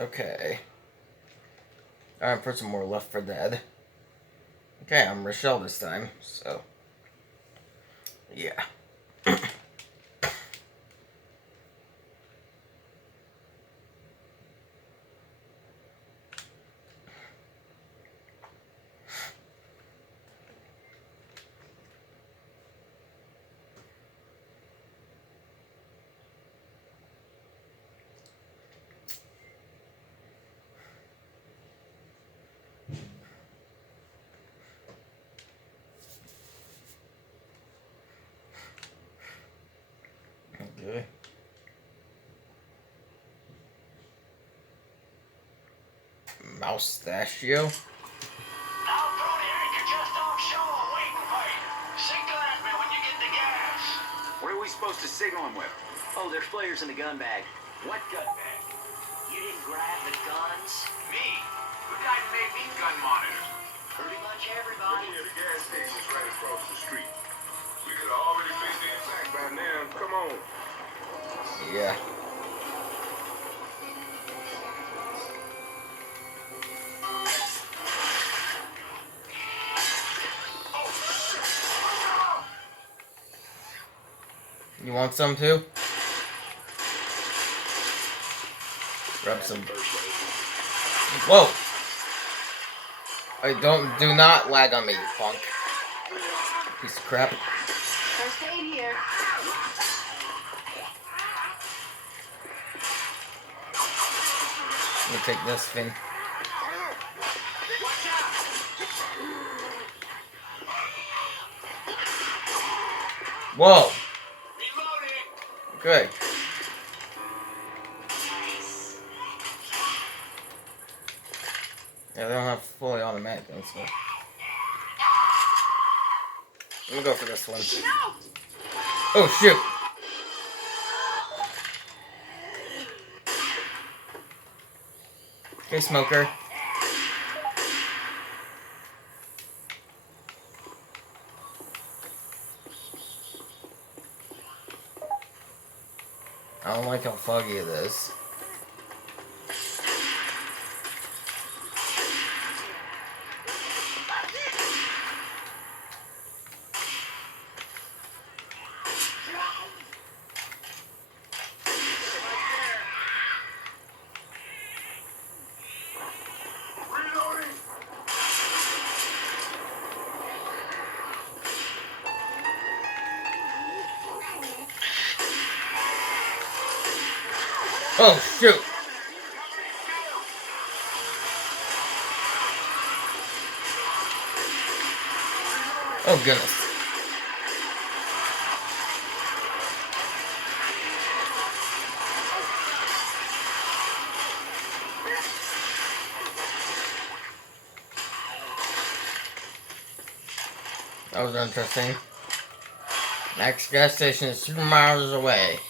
Okay. Alright, put some more Left 4 Dead. Okay, I'm Rochelle this time, so. Yeah. Okay. Moustachio. Now throw the anchor just offshore, waiting for you. Signal at me when you get the gas. What are we supposed to signal him with? Oh, there's flares in the gun bag. What gun bag? You didn't grab the guns? Me? Who died and made me gun monitor? Pretty much Look everybody. here, the gas station's right across the street. We could have already been in back by now. Come on. Yeah. You want some too? Grab some. Whoa! Do not lag on me, you punk. Piece of crap. First aid here. Let me take this thing. Whoa! Good. Yeah, they don't have fully automatic guns, so. Let me go for this one. Oh, shoot! Okay, smoker. I don't like how foggy it is. Oh, shoot! Oh, goodness. That was interesting. Next gas station is 2 miles away.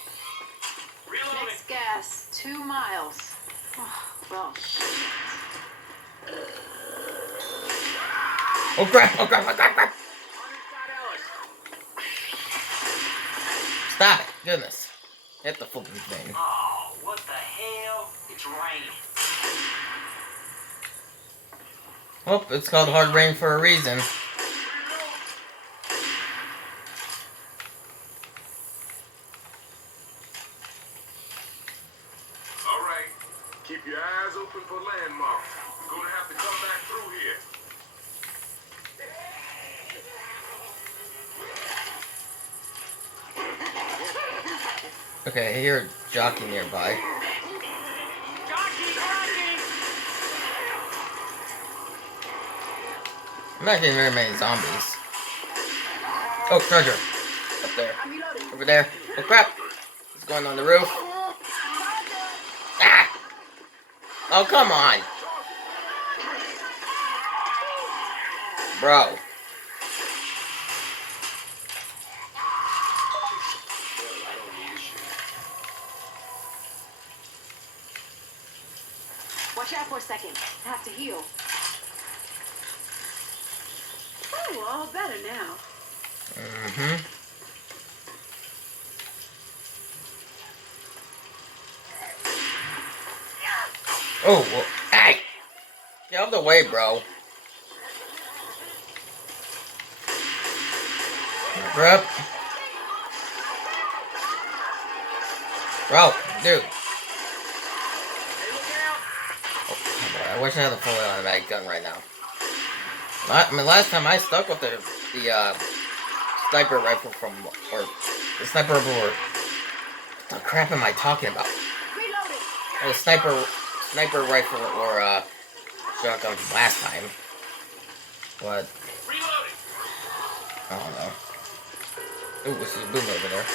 Next gas, 2 miles. Oh, well, shit. Oh crap, oh crap, oh crap, crap! Stop it, goodness. Hit the flipping thing. Oh, what the hell? It's raining. Well, it's called hard rain for a reason. All right. Keep your eyes open for landmarks. We're gonna have to come back through here. Okay, I hear a jockey nearby. I'm not getting very many zombies. Oh, treasure. Up there. Over there. Oh crap! It's going on the roof. Ah! Oh, come on! Bro. Watch out for a second. I have to heal. Oh, all better now. Mm-hmm. Oh, well, hey! Get out of the way, bro. Grab. Bro, dude. Oh, boy, I wish I had a fully automatic gun right now. I mean, last time I stuck with the sniper rifle from, or the sniper rifle, or what the crap am I talking about? Reloading. The sniper rifle or shotgun from last time. But Reloading. I don't know. Ooh, this is a boom over there.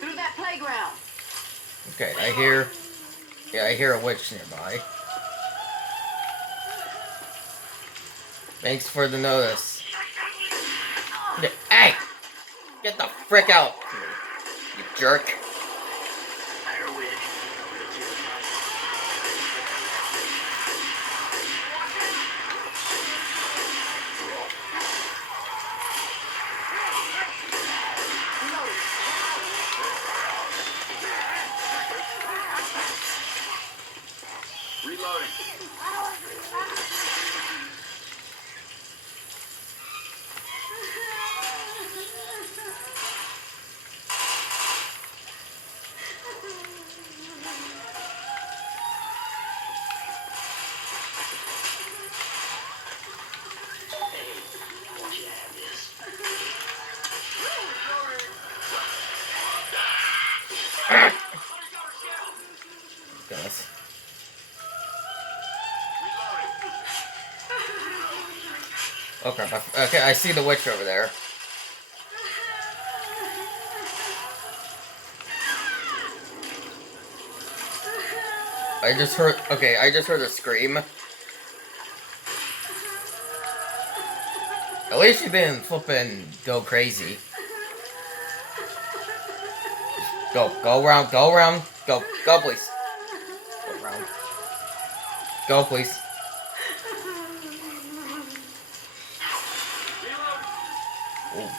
Through that playground. Okay, I hear a witch nearby. Thanks for the notice. Hey! Get the frick out! You jerk. Reloading. Goodness. Okay, okay, I see the witch over there. I just heard a scream. At least you didn't flippin' go crazy. Go around, go please. Go around. Go please. Ooh.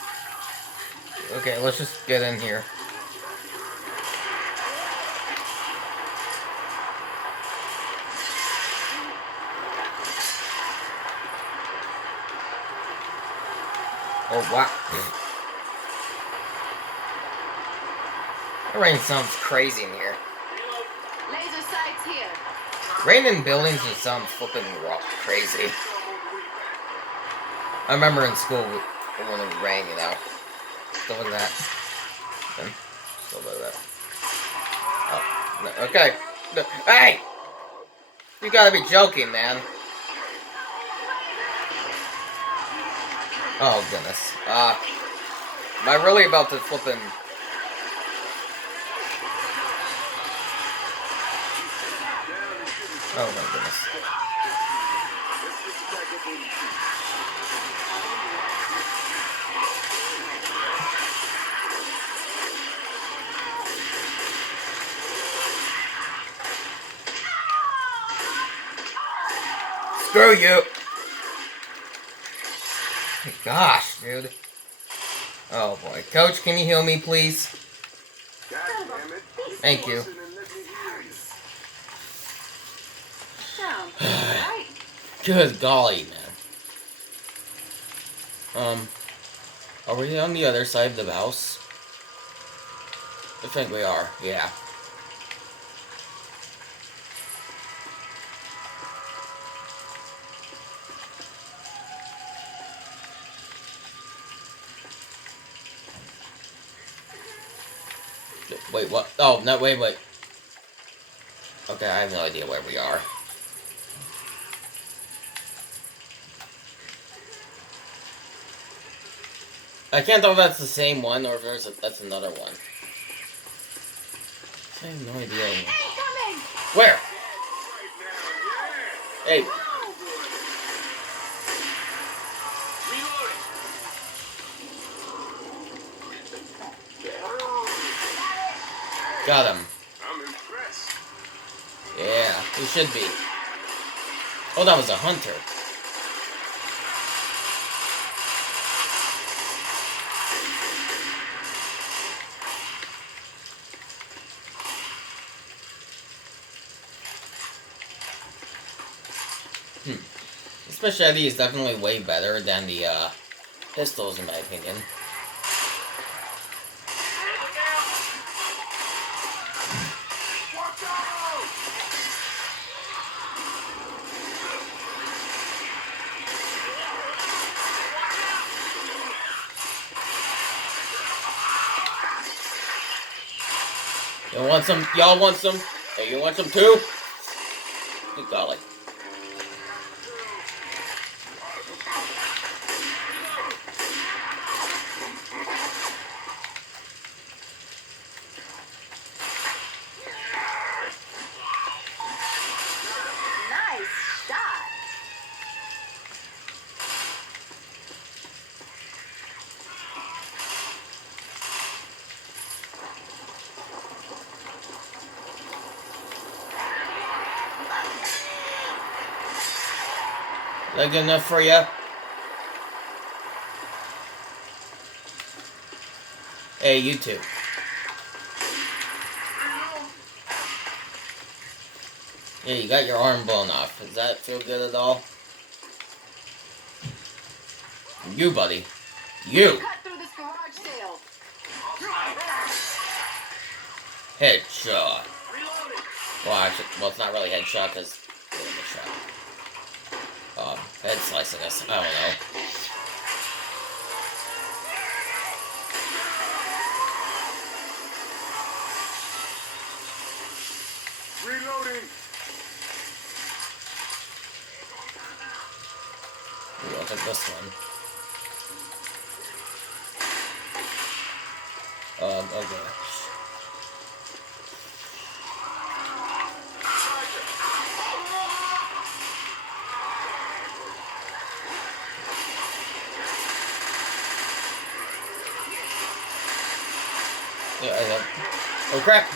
Okay, let's just get in here. Oh, wow. The rain sounds crazy in here. Laser sights here. Rain in buildings just sounds flipping crazy. I remember in school when it would rain, you know. Stuff like that. And stuff like that. Oh, no, okay. No, hey! You gotta be joking, man. Oh, goodness. Am I really about to flippin'... Oh, my goodness. Screw you! Gosh, dude. Oh boy. Coach, can you heal me, please? God damn it. Thank you. Listen and let me hear you. Sounds right. Good golly, man. Are we on the other side of the house? I think we are, yeah. Wait, what? Oh, no, wait. Okay, I have no idea where we are. I can't tell if that's the same one or if that's another one. I have no idea. Incoming! Where? Hey. Got him. I'm impressed. Yeah, he should be. Oh, that was a hunter. This machete is definitely way better than the pistols, in my opinion. You want some? Y'all want some? Hey, you want some too? Good golly. Nice shot. That good enough for you? Hey, you too. Yeah, you got your arm blown off. Does that feel good at all? You, buddy. You! Cut through this garage sale. Headshot. Well, actually, well, it's not really headshot because shot. Head slicing us. I don't know. Reloading. Ooh, I'll take this one. Okay. Yeah, I know. Oh crap!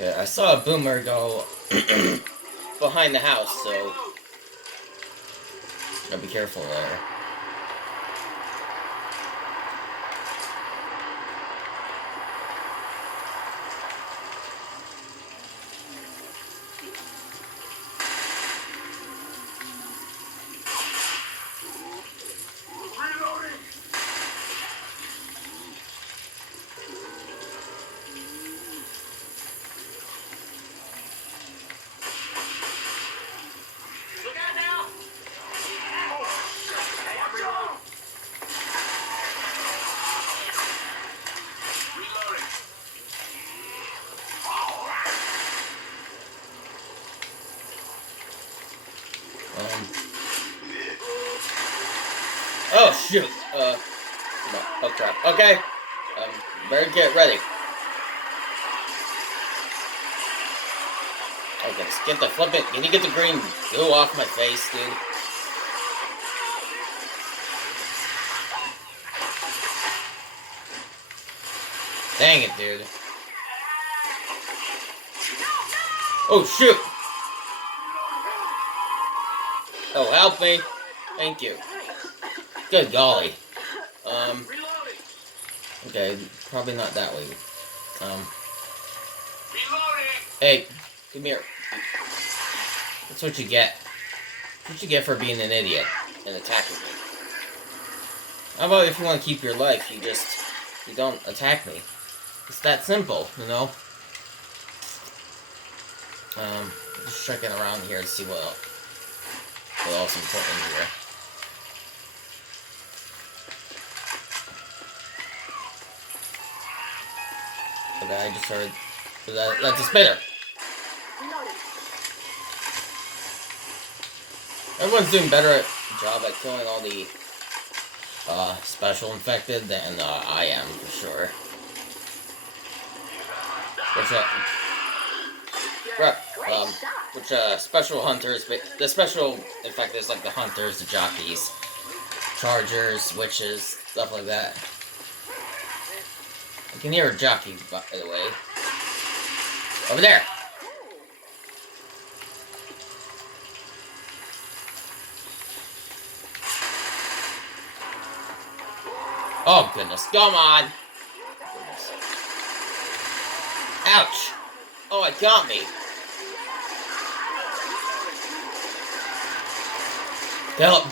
Yeah, I saw a boomer go behind the house, so gotta be careful there. Reloading. Look out now! Watch out. Reloading. Oh shoot! No. Oh crap. Okay. Better get ready. Okay, just get the flip it. Can you get the green goo off my face, dude? Dang it, dude. Oh shoot! Oh, help me. Thank you. Good golly. Okay, probably not that way. Reloading. Hey, come here. That's what you get. That's what you get for being an idiot and attacking me. How about if you want to keep your life, you don't attack me. It's that simple, you know? Just checking around here to see what else important here. Okay, I just heard that's a spitter. Everyone's doing better at job at killing all the special infected than I am for sure. Special hunters, but the special infected is like the hunters, the jockeys, chargers, witches, stuff like that. I can hear a jockey, by the way. Over there! Oh goodness, come on! Ouch! Oh, it got me! Kill him!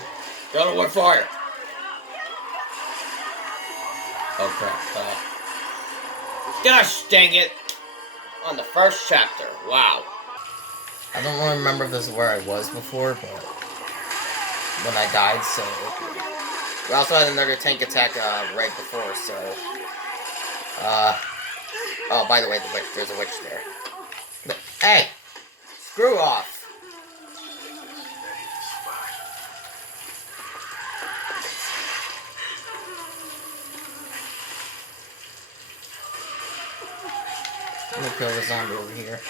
Kill him with fire! Oh crap, gosh dang it! On the first chapter, wow. I don't really remember if this is where I was before, but when I died, so we also had another tank attack right before, so oh, by the way, there's a witch there. But, hey, screw off. I'm gonna kill the zombie over here.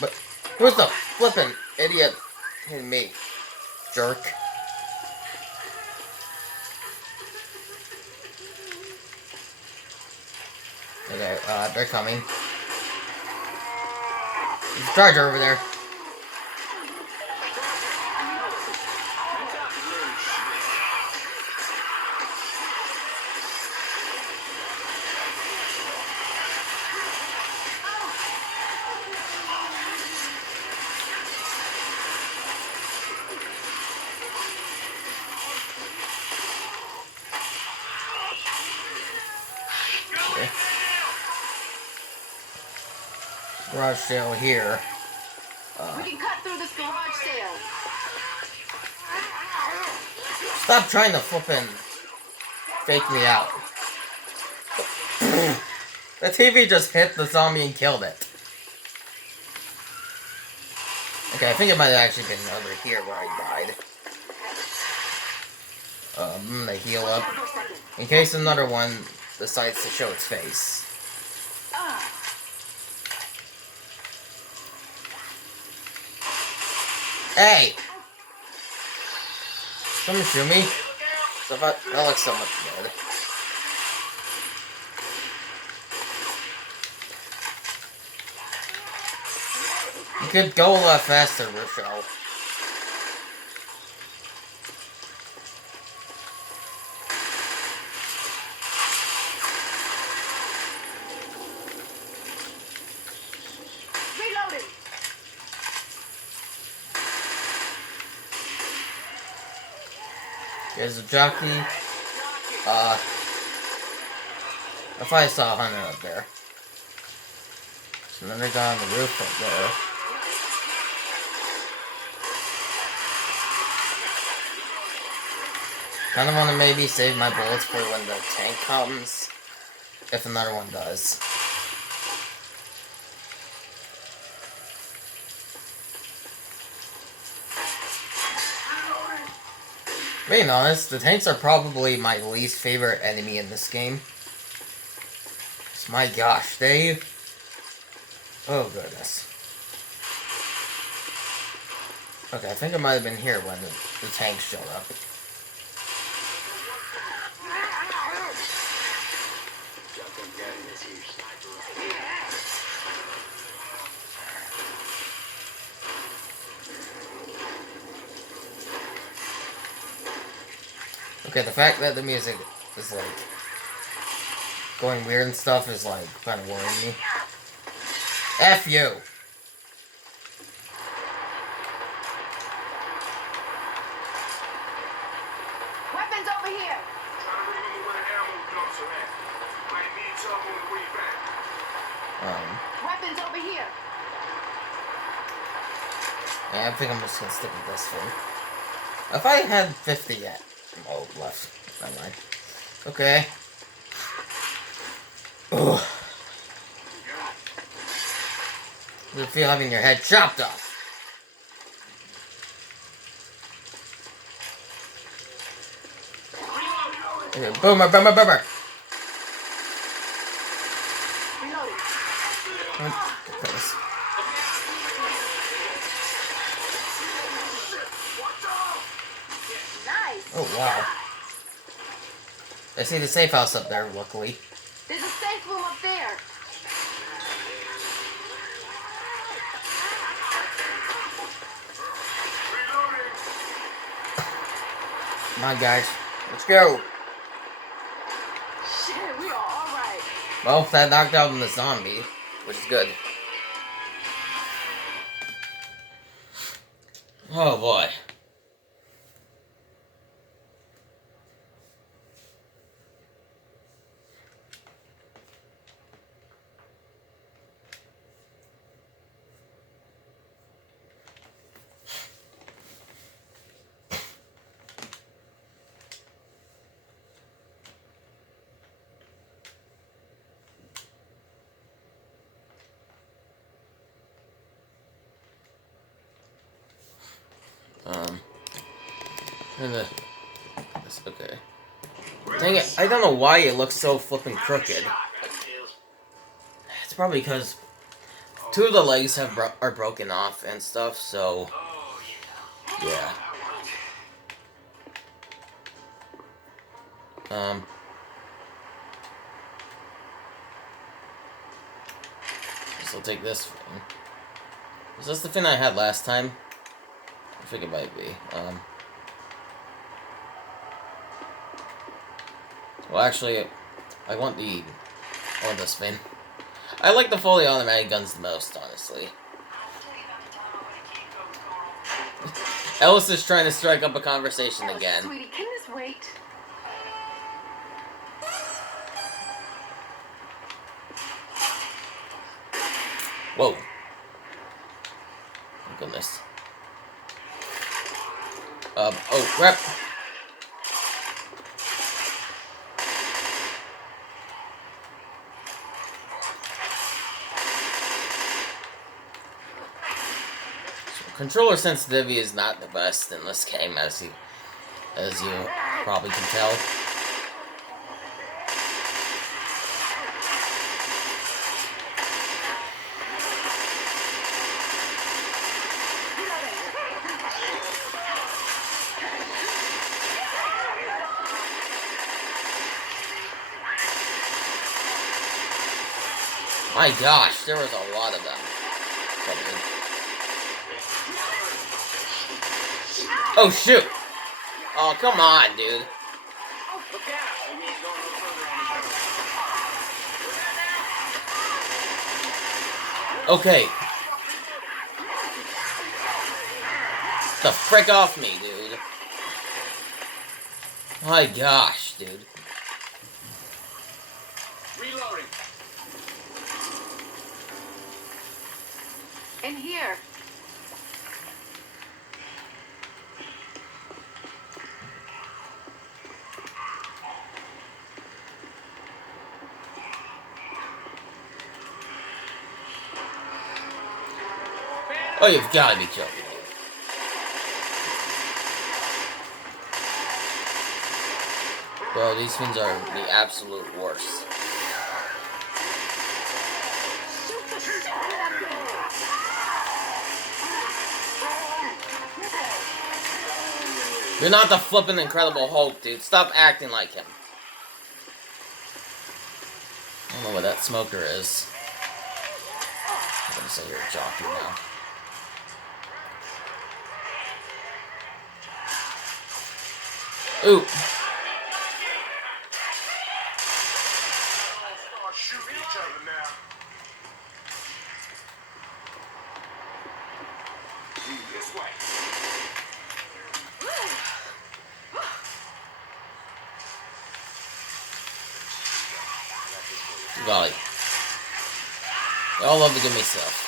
But who's the flippin' idiot hitting me? Jerk. Okay, they're coming. There's a charger over there. Garage sale here. We can cut through this garage sale. Stop trying to flippin' fake me out. The TV just hit the zombie and killed it. Okay, I think it might have actually been over here where I died. They heal up. In case another one decides to show its face. Hey! Someone shoot me? So that looks so much good. You could go a lot faster, Rochelle. Reloading. There's a jockey. I thought I saw a hunter up there. There's another guy on the roof up there. Kind of want to maybe save my bullets for when the tank comes, if another one does. Being honest, the tanks are probably my least favorite enemy in this game. My gosh, they... Oh goodness. Okay, I think it might have been here when the tanks showed up. Okay, the fact that the music is like going weird and stuff is like kind of worrying me. F you! Weapons over here. Trying to remember where the ammo dumps are at. Might need some on the way back. Weapons over here. Yeah, I think I'm just gonna stick with this thing. If I had 50 yet. Oh, left. Never mind. Okay. Ugh. You feel having your head chopped off. Okay, boomer, boomer, boomer. Nice. Oh, wow. I see the safe house up there, luckily. There's a safe room up there. Reloading. Come on, guys. Let's go. Shit, we are all right. Well, that knocked out the zombie, which is good. Oh, boy. Okay. Dang it, I don't know why it looks so flippin' crooked. It's probably because two of the legs are broken off and stuff, so... Yeah. So I'll take this fin. Is this the fin I had last time? I think it might be. Well, actually, I want this fin. I like the fully automatic guns the most, honestly. Ellis is trying to strike up a conversation again. Sweetie, can this wait? Whoa. Oh, goodness. Oh, crap. Controller sensitivity is not the best in this game, as you probably can tell. My gosh, there was a lot of them. Oh shoot! Oh, come on, dude. Okay. The frick off me, dude. My gosh, dude. Reloading. In here. Oh, you've got to be joking. Bro, these things are the absolute worst. You're not the flippin' Incredible Hulk, dude. Stop acting like him. I don't know what that smoker is. I'm gonna say you're a jockey now. Ooh. Start shooting each other now. This way. Golly. They all love to give me stuff.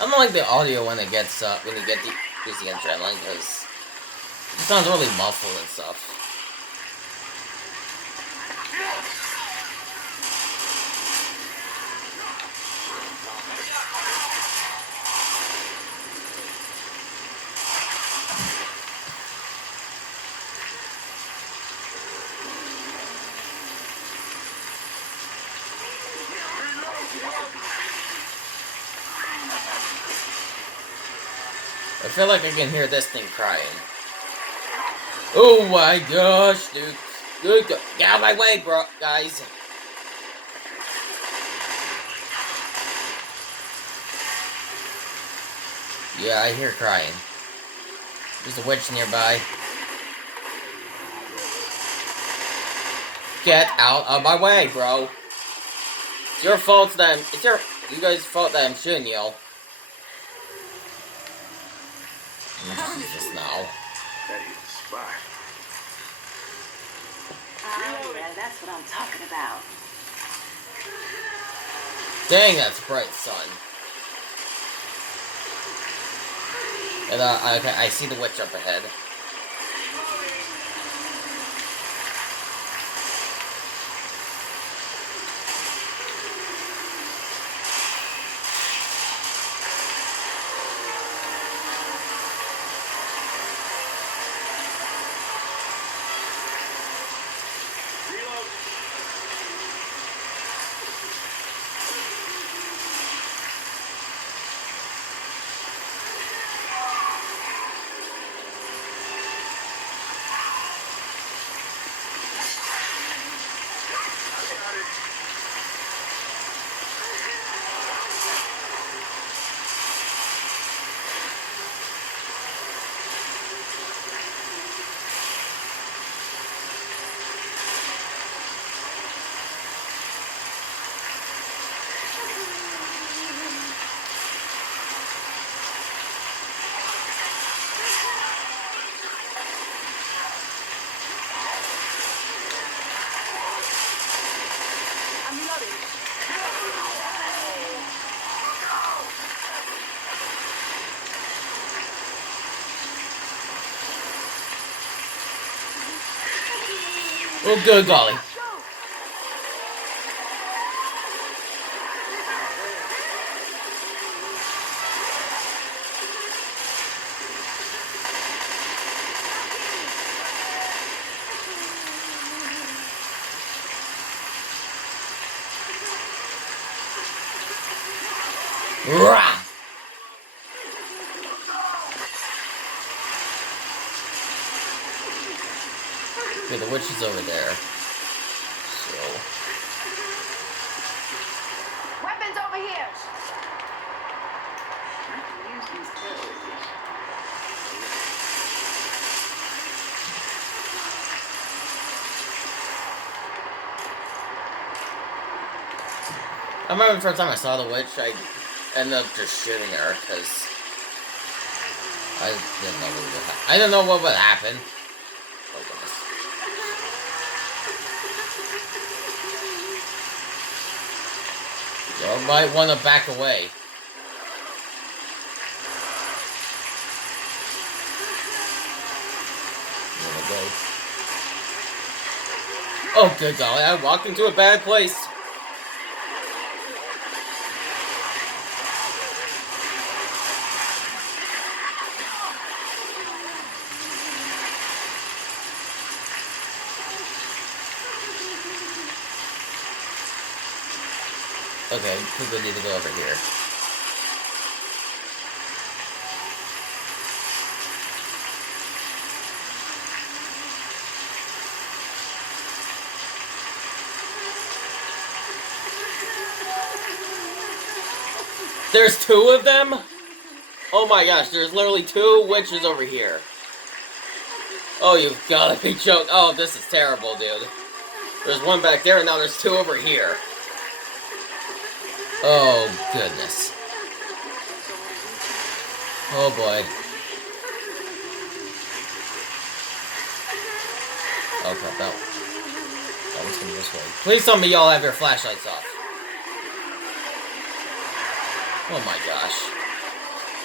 I don't like the audio when it gets when you get the adrenaline, because it sounds really muffled and stuff. I feel like I can hear this thing crying. Oh my gosh, dude. Good. Get out of my way, bro, guys. Yeah, I hear crying. There's a witch nearby. Get out of my way, bro. It's your fault that you guys' fault that I'm shooting you. Jesus, now. That is the spot. Oh, yeah, that's what I'm talking about. Dang, that's bright sun. And okay, I see the witch up ahead. I'm reloading. Oh, good golly. Rah! Okay, the witch is over there. So. Weapons over here. I can use these pills. I remember the first time I saw the witch, I ended up just shooting her because I didn't know what would happen. I didn't know what would happen. Oh goodness. You might want to back away. There we go. Oh good golly, I walked into a bad place. Okay, I think we need to go over here. There's two of them? Oh my gosh, there's literally two witches over here. Oh, you've gotta be joking. Oh, this is terrible, dude. There's one back there, and now there's two over here. Oh, goodness. Oh, boy. Oh, crap, that one's coming this way. Please tell me y'all have your flashlights off. Oh, my gosh.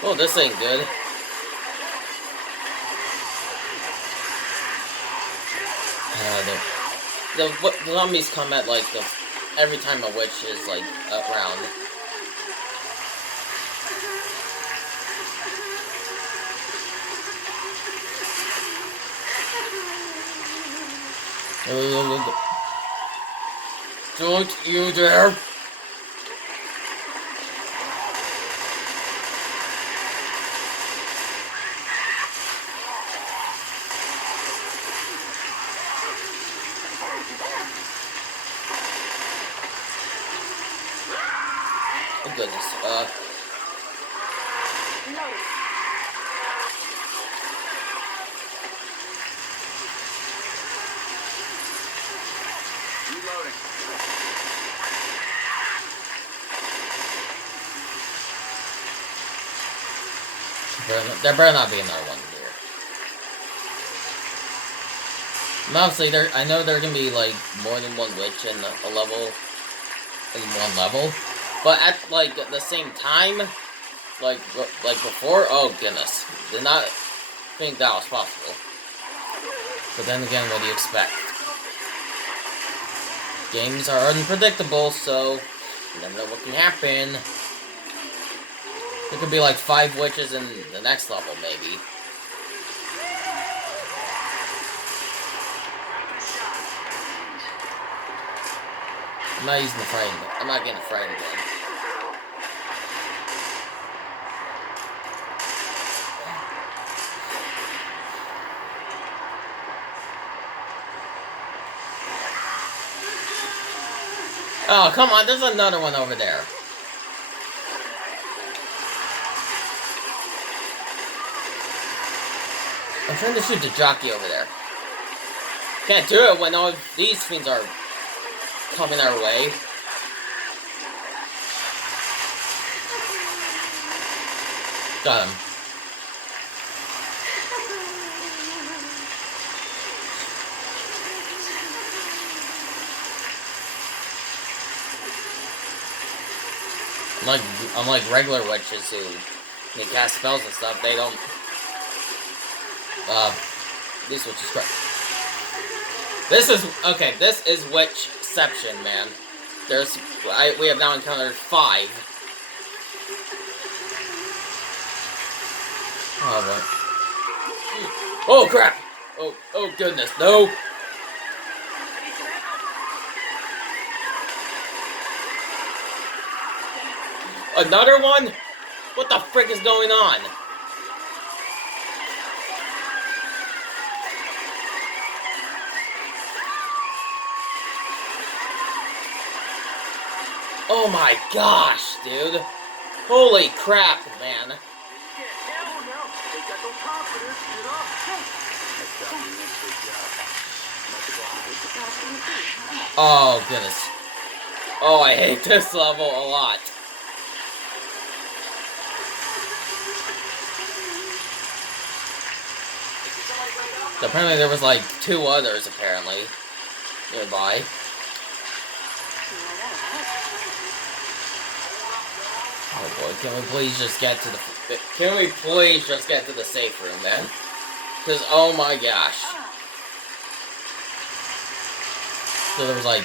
Oh, this ain't good. The zombies come at, like, every time a witch is, like, around. Don't you dare! goodness. Reloading. Reloading. There better not be another one here. And obviously, I know there can be like more than one witch in a level, in one level, but at like the same time, like before. Oh goodness, did not think that was possible. But then again, what do you expect? Games are unpredictable, so you never know what can happen. There could be like 5 witches in the next level, maybe. I'm not using the frightened. I'm not getting the frightened one. Oh, come on, there's another one over there. I'm trying to shoot the jockey over there. Can't do it when all these fiends are coming our way. Got him. Unlike regular witches who can cast spells and stuff, they don't. These witches cry. This is witchception, man. We have now encountered 5. Oh boy. Oh crap! Oh goodness, no! Another one? What the frick is going on? Oh my gosh, dude. Holy crap, man. Oh, goodness. Oh, I hate this level a lot. Apparently there was like 2 others, apparently, nearby. Oh boy, can we please just get to the safe room, man? Because, oh my gosh. So there was like,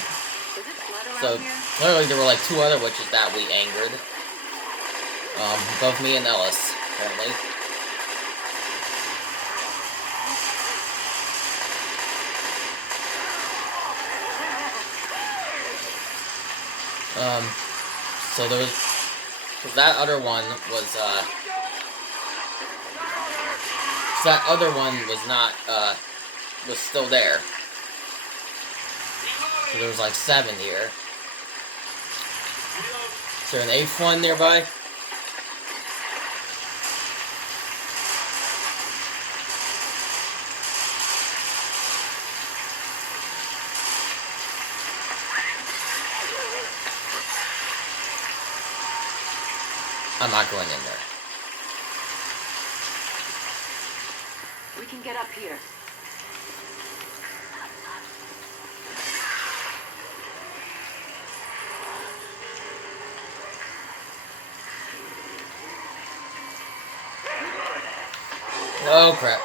clearly there were like 2 other witches that we angered. Both me and Ellis, apparently. So there was, because that other one was, not, was still there. So there was like 7 here. Is there an 8th one nearby? I'm not going in there. We can get up here. Oh crap.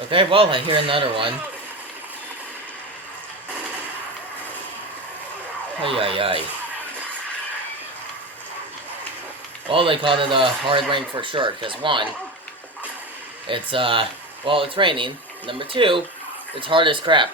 Okay, well, I hear another one. Ay. Well, they called it a hard rain for sure, because 1, it's, well, it's raining. Number 2, it's hard as crap.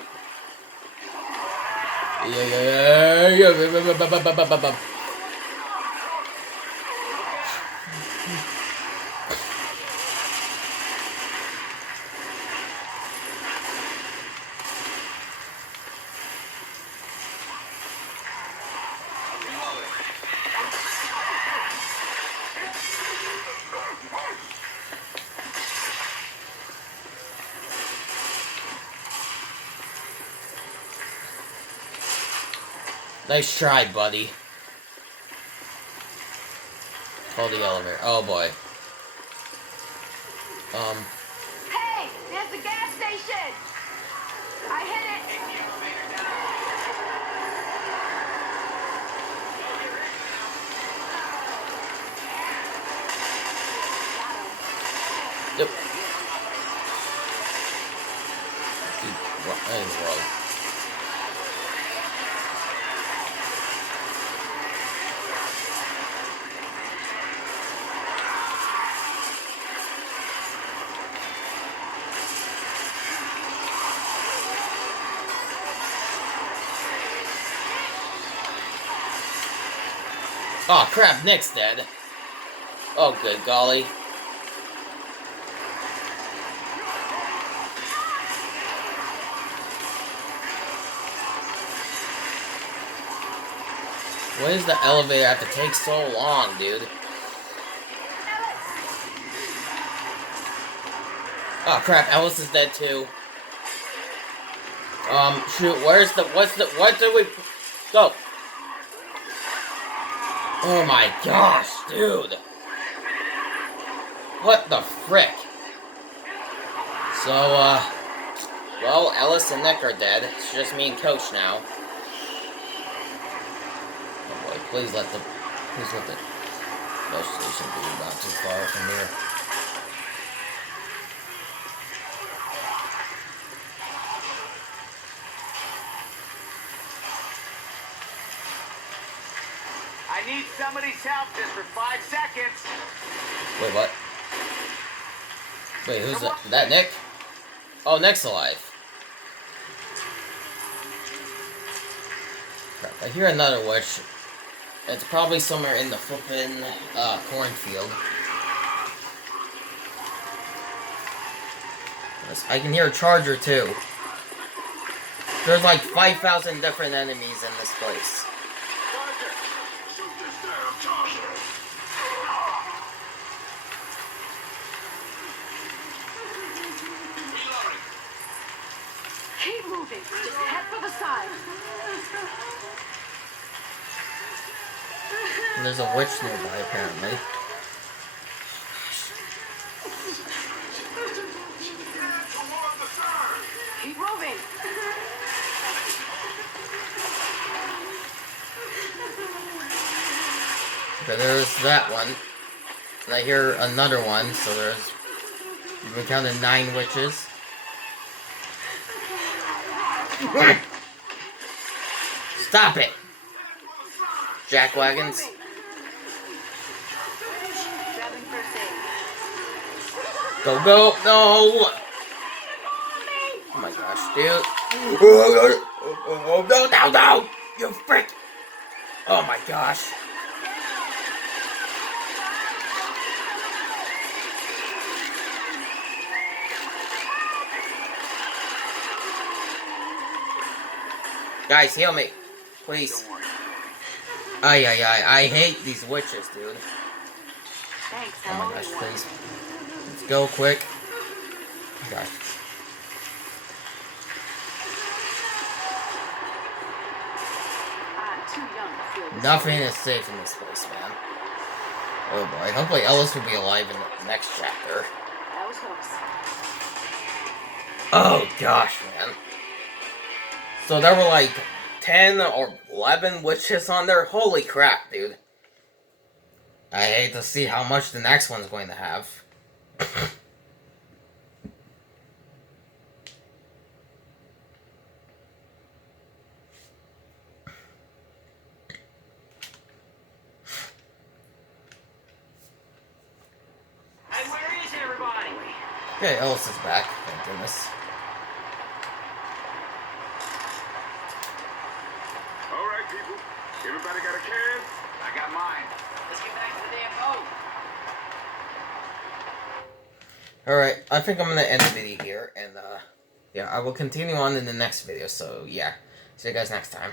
Nice try, buddy. Call the elevator. Oh boy. Hey, there's the gas station. I hit it. Yep. That is wrong. Oh crap, Nick's dead. Oh good golly. Why does the elevator have to take so long, dude? Oh crap, Ellis is dead too. Shoot, what did we go? Oh my gosh, dude. What the frick? So, well, Ellis and Nick are dead. It's just me and Coach now. Oh boy, please let the bus station be not too far from here. I need somebody's help just for 5 seconds. Wait, what? Wait, who's that? Is that Nick? Oh, Nick's alive. Crap, I hear another witch. It's probably somewhere in the flippin' cornfield. Yes, I can hear a charger too. There's like 5,000 different enemies in this place. Shoot this damn charger. Reloading. Keep moving. Just head for the side. And there's a witch nearby, apparently. Toward the side. Keep moving. Okay, there's that one. And I hear another one, so there's... We counted 9 witches. Stop it! Jackwagons. Grabbing first aid. Go, go, no! Oh my gosh, dude. Oh, no, no, no! You frick! Oh my gosh. Guys, heal me. Please. Ay, ay, ay. I hate these witches, dude. Thanks, Oh my Helen. gosh, please. Let's go quick. Oh my gosh. I'm too young to feel this. Nothing is safe in this place, man. Oh boy. Hopefully Ellis will be alive in the next chapter. That was close. Oh gosh, man. So there were like 10 or 11 witches on there? Holy crap, dude. I hate to see how much the next one's going to have. Hey, where is everybody? Okay, Ellis is back. Thank goodness. All right, people. Everybody got a can? I got mine. Let's get back to the damn boat. Alright, I think I'm going to end the video here. And, yeah, I will continue on in the next video. So, yeah. See you guys next time.